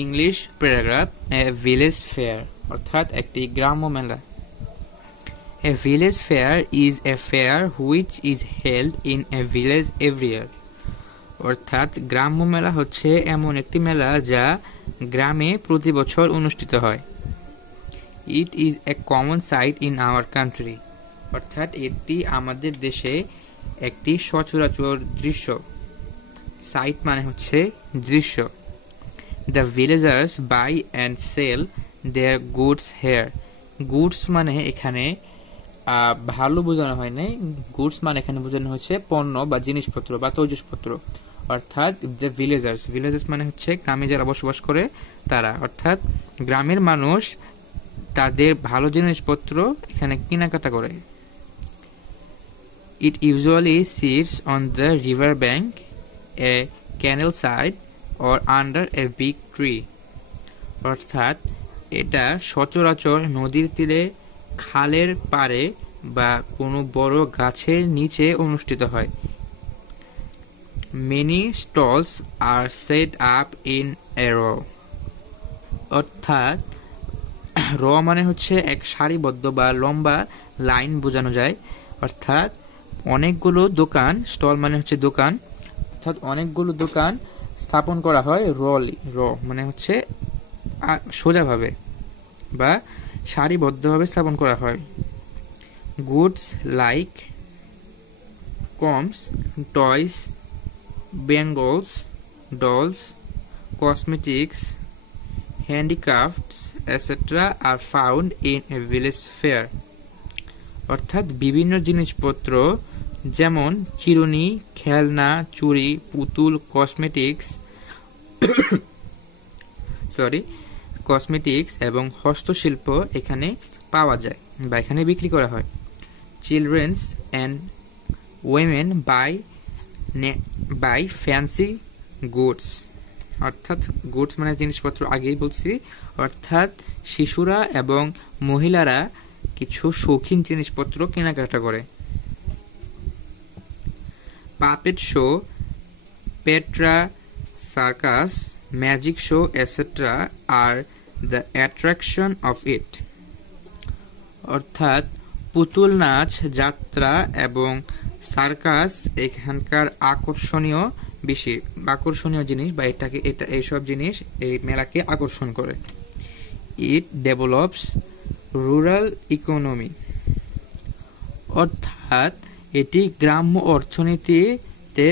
English paragraph a village fair অর্থাৎ একটি গ্রাম্য মেলা। A village fair is a fair which is held in a village every year. অর্থাৎ গ্রাম্য মেলা হচ্ছে এমন একটি মেলা যা গ্রামে প্রতি বছর অনুষ্ঠিত হয়। It is a common sight in our country. অর্থাৎ এটি আমাদের দেশে একটি সচরাচর দৃশ্য। সাইট মানে হচ্ছে দৃশ্য। The villagers buy and sell their goods here. Goods মানে এখানে ভালো বোঝানো হয় নাই, গুডস মানে এখানে বোঝানো হচ্ছে পণ্য বা জিনিসপত্র বা তৈজসপত্র। অর্থাৎ যে ভিলেজার্স মানে হচ্ছে গ্রামে যারা বসবাস করে তারা, অর্থাৎ গ্রামের মানুষ তাদের ভালো জিনিসপত্র এখানে কেনাকাটা করে। It usually sits on the river bank, a canal side or under a big tree. অর্থাৎ এটা সচরাচর নদীর তীরে, খালের পাড়ে বা কোনো বড় গাছের নিচে অনুষ্ঠিত হয়। Many stalls are set up in a row. অর্থাৎ র মানে হচ্ছে এক সারিবদ্ধ বা লম্বা লাইন বোঝানো যায়। অর্থাৎ অনেকগুলো দোকান, স্টল মানে হচ্ছে দোকান, অর্থাৎ অনেকগুলো দোকান স্থাপন করা হয় র মানে হচ্ছে সোজাভাবে বা সারিবদ্ধভাবে স্থাপন করা হয়। Goods like comes, toys, Bengal's, dolls, cosmetics, handicrafts etcetera are found in a village fair. অর্থাৎ বিভিন্ন জিনিসপত্র যেমন চিরুনি, খেলনা, চুড়ি, পুতুল, কসমেটিক্স এবং হস্তশিল্প এখানে পাওয়া যায় বা এখানে বিক্রি করা হয়। Children's and women by fancy goods. অর্থাৎ গুডস মানে জিনিসপত্র আগেই বলছি, অর্থাৎ শিশুরা এবং মহিলারা কিছু শৌখিন জিনিসপত্র কেনাকাটা করে। Puppet show, Petra circus, magic show etcetera are the attraction of it. অর্থাৎ পুতুল নাচ, যাত্রা এবং সার্কাস এখানকার আকর্ষণীয় জিনিস বা এইসব জিনিস এই মেলাকে আকর্ষণ করে। ইট ডেভেলপস রুরাল ইকোনমি। অর্থাৎ এটি গ্রাম্য অর্থনীতিতে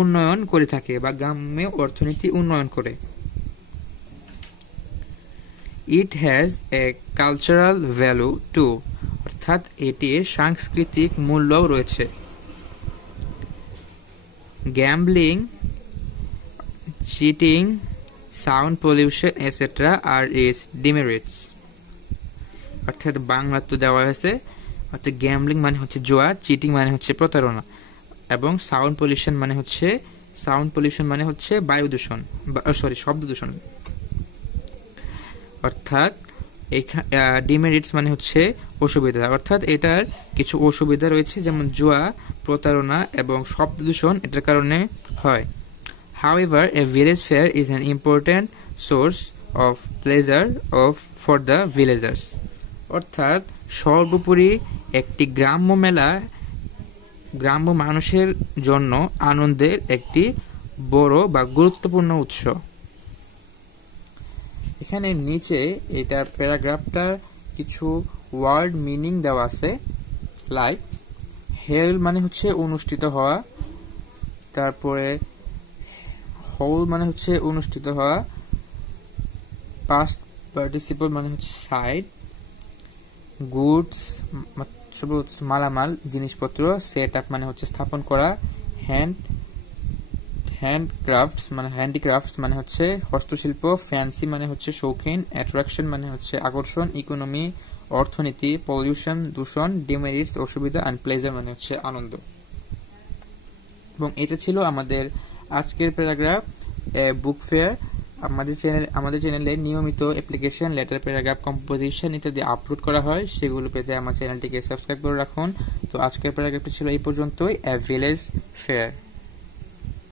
উন্নয়ন করে থাকে বা গ্রাম্য অর্থনীতি উন্নয়ন করে। It has a cultural value too. অর্থাৎ এটির সাংস্কৃতিক মূল্যও রয়েছে। Gambling, cheating, sound pollution etcetera are its demerits. অর্থাৎ বাংলা তো দেওয়া হয়েছে, অর্থাৎ গ্যাম্বলিং মানে হচ্ছে জুয়া, চিটিং মানে হচ্ছে প্রতারণা এবং সাউন্ড পলিউশন মানে হচ্ছে বায়ু দূষণ শব্দ দূষণ। অর্থাৎ ডিমেরিটস মানে হচ্ছে অসুবিধা, অর্থাৎ এটার কিছু অসুবিধা রয়েছে, যেমন জুয়া, প্রতারণা এবং শব্দ দূষণ এটার কারণে হয়। However, a village fair is an important source of pleasure for the villagers. অর্থাৎ সর্বোপরি একটি গ্রাম্য মেলা গ্রাম্য মানুষের জন্য আনন্দের একটি বড় বা গুরুত্বপূর্ণ উৎস। এখানে নিচে এটার প্যারাগ্রাফটার কিছু ওয়ার্ড মিনিং দেওয়া আছে। লাইক হেল মানে হচ্ছে অনুষ্ঠিত হওয়া, তারপরে হোল মানে হচ্ছে অনুষ্ঠিত হওয়া, পাস্ট পার্টিসিপল মানে হচ্ছে সাইড, গুডস মালামাল জিনিসপত্র, সেট আপ মানে হচ্ছে স্থাপন করা, হ্যান্ডিক্রাফটস মানে হচ্ছে হস্তশিল্প, ফ্যান্সি মানে হচ্ছে শৌখিন, অ্যাট্রাকশন মানে হচ্ছে আকর্ষণ, ইকোনমি অর্থনীতি, পলিউশন দূষণ, ডিমেরিটস অসুবিধা, অ্যান্ড প্লেজার মানে হচ্ছে আনন্দ। এবং এটা ছিল আমাদের আজকের প্যারাগ্রাফ বুক ফেয়ার। আমাদের চ্যানেলে নিয়মিত অ্যাপ্লিকেশন, লেটার, প্যারাগ্রাফ, কম্পোজিশন ইত্যাদি আপলোড করা হয়, সেগুলো পেতে আমার চ্যানেলটিকে সাবস্ক্রাইব করে রাখুন। তো আজকের প্যারাগ্রাফটি ছিল এই পর্যন্তই, এ ভিলেজ ফেয়ার।